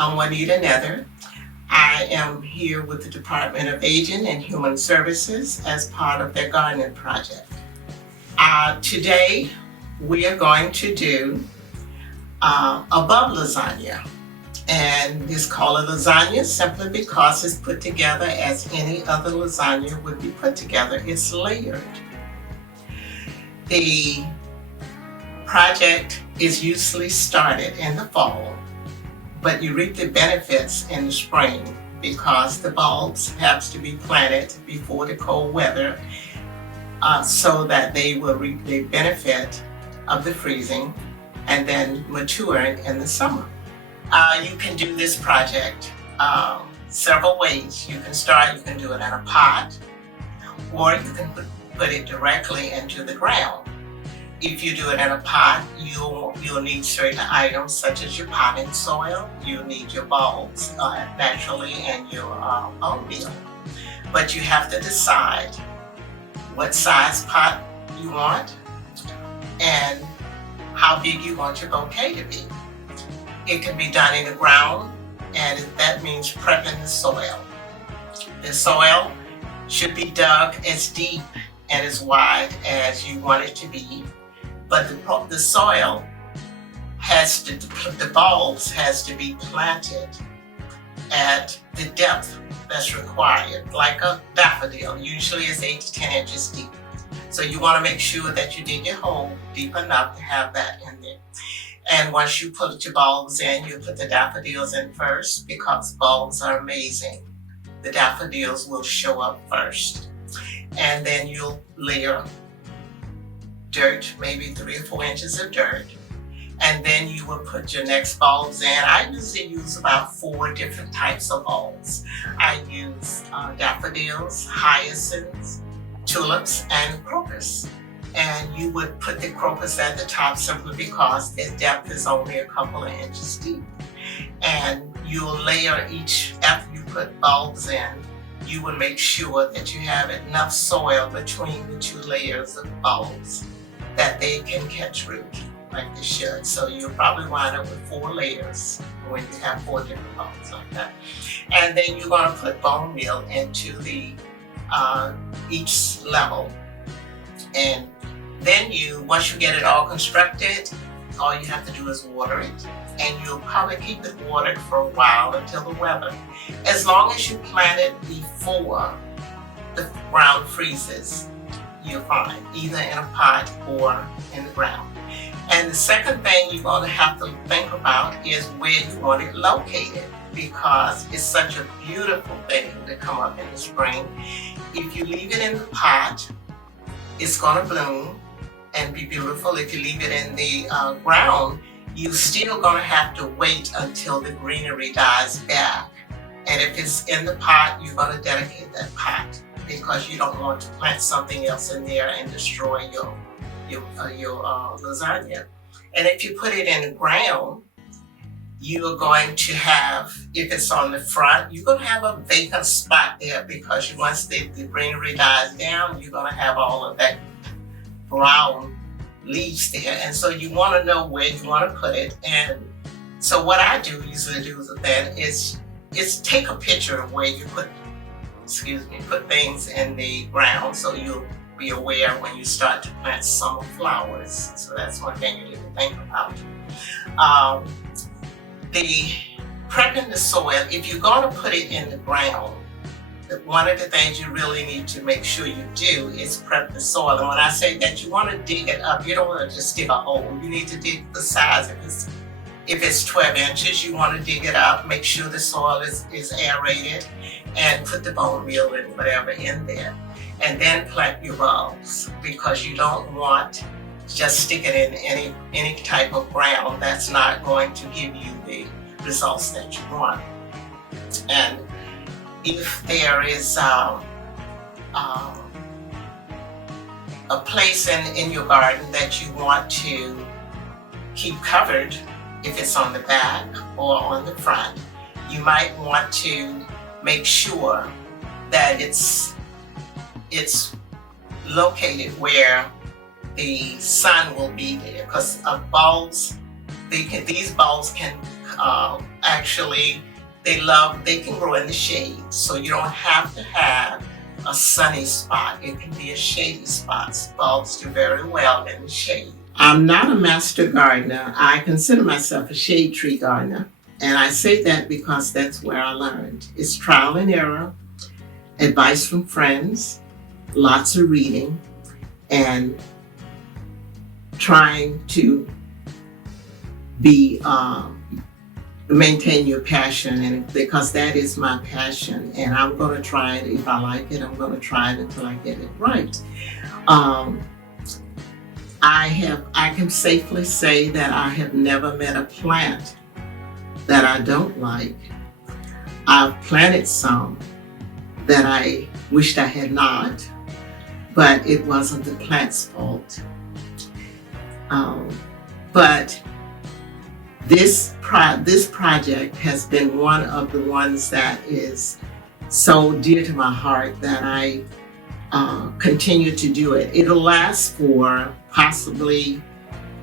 I'm Juanita Nether. I am here with the Department of Aging and Human Services as part of their gardening project. Today, we are going to do above lasagna. And it's called a lasagna simply because it's put together as any other lasagna would be put together. It's layered. The project is usually started in the fall, but you reap the benefits in the spring because the bulbs have to be planted before the cold weather so that they will reap the benefit of the freezing and then maturing in the summer. You can do this project several ways. You can do it in a pot, or you can put it directly into the ground. If you do it in a pot, you'll need certain items such as your potting soil, you'll need your bulbs naturally, and your oatmeal. But you have to decide what size pot you want and how big you want your bouquet to be. It can be done in the ground, and that means prepping the soil. The soil should be dug as deep and as wide as you want it to be. But the soil the bulbs has to be planted at the depth that's required, like a daffodil, usually is 8 to 10 inches deep. So you want to make sure that you dig your hole deep enough to have that in there. And once you put your bulbs in, you put the daffodils in first because bulbs are amazing. The daffodils will show up first. And then you'll layer dirt, maybe 3 or 4 inches of dirt. And then you will put your next bulbs in. I usually use about 4 different types of bulbs. I use daffodils, hyacinths, tulips, and crocus. And you would put the crocus at the top simply because the depth is only a couple of inches deep. And you'll layer each, after you put bulbs in, you will make sure that you have enough soil between the 2 layers of bulbs that they can catch root like they should. So you'll probably wind up with 4 layers when you have 4 different bulbs like that. And then you're going to put bone meal into the each level. And then once you get it all constructed, all you have to do is water it. And you'll probably keep it watered for a while until the weather. As long as you plant it before the ground freezes, you're fine, either in a pot or in the ground. And the second thing you're going to have to think about is where you want it located, because it's such a beautiful thing to come up in the spring. If you leave it in the pot, it's going to bloom and be beautiful. If you leave it in the ground, you're still going to have to wait until the greenery dies back. And if it's in the pot, you're going to dedicate that pot because you don't want to plant something else in there and destroy your lasagna. And if you put it in the ground, you are going to have, if it's on the front, you're going to have a vacant spot there because once the greenery dies down, you're going to have all of that brown leaves there. And so you want to know where you want to put it. And so what I usually do then is take a picture of where you put things in the ground so you'll be aware when you start to plant summer flowers. So that's one thing you need to think about. The prepping the soil, if you're going to put it in the ground, one of the things you really need to make sure you do is prep the soil. And when I say that, you want to dig it up. You don't want to just dig a hole. You need to dig the size. If it's 12 inches, you want to dig it up, make sure the soil is aerated, and put the bone meal and whatever in there. And then plant your bulbs, because you don't want just stick it in any type of ground. That's not going to give you the results that you want. And if there is a place in your garden that you want to keep covered, if it's on the back or on the front, you might want to make sure that it's located where the sun will be there, because these bulbs can actually, they can grow in the shade. So you don't have to have a sunny spot. It can be a shady spot. Bulbs do very well in the shade. I'm not a master gardener. I consider myself a shade tree gardener. And I say that because that's where I learned. It's trial and error, advice from friends, lots of reading, and trying to maintain your passion, and because that is my passion, and I'm going to try it. If I like it, I'm going to try it until I get it right. I can safely say that I have never met a plant that I don't like. I've planted some that I wished I had not, but it wasn't the plant's fault. But this project has been one of the ones that is so dear to my heart that I continue to do it. It'll last for possibly,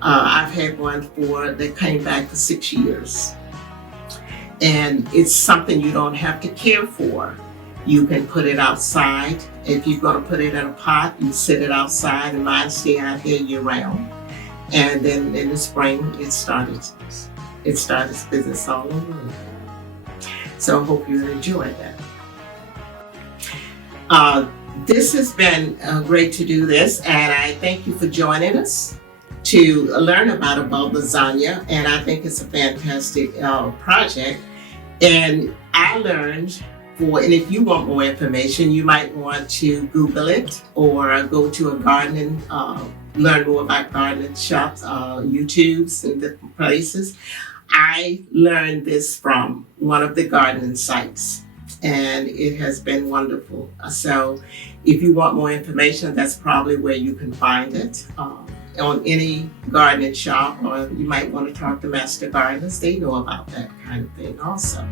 I've had one that came back for 6 years. And it's something you don't have to care for. You can put it outside. If you're going to put it in a pot, you sit it outside, and mine stay out here year round. And then in the spring, it started its business all over again. So I hope you enjoyed that. This has been great to do this, and I thank you for joining us to learn about lasagna, and I think it's a fantastic project. And I learned and if you want more information, you might want to Google it or go to a gardening, learn more about gardening shops, YouTubes and different places. I learned this from one of the gardening sites, and it has been wonderful. So if you want more information, that's probably where you can find it. On any gardening shop, or you might want to talk to master gardeners. They know about that kind of thing also.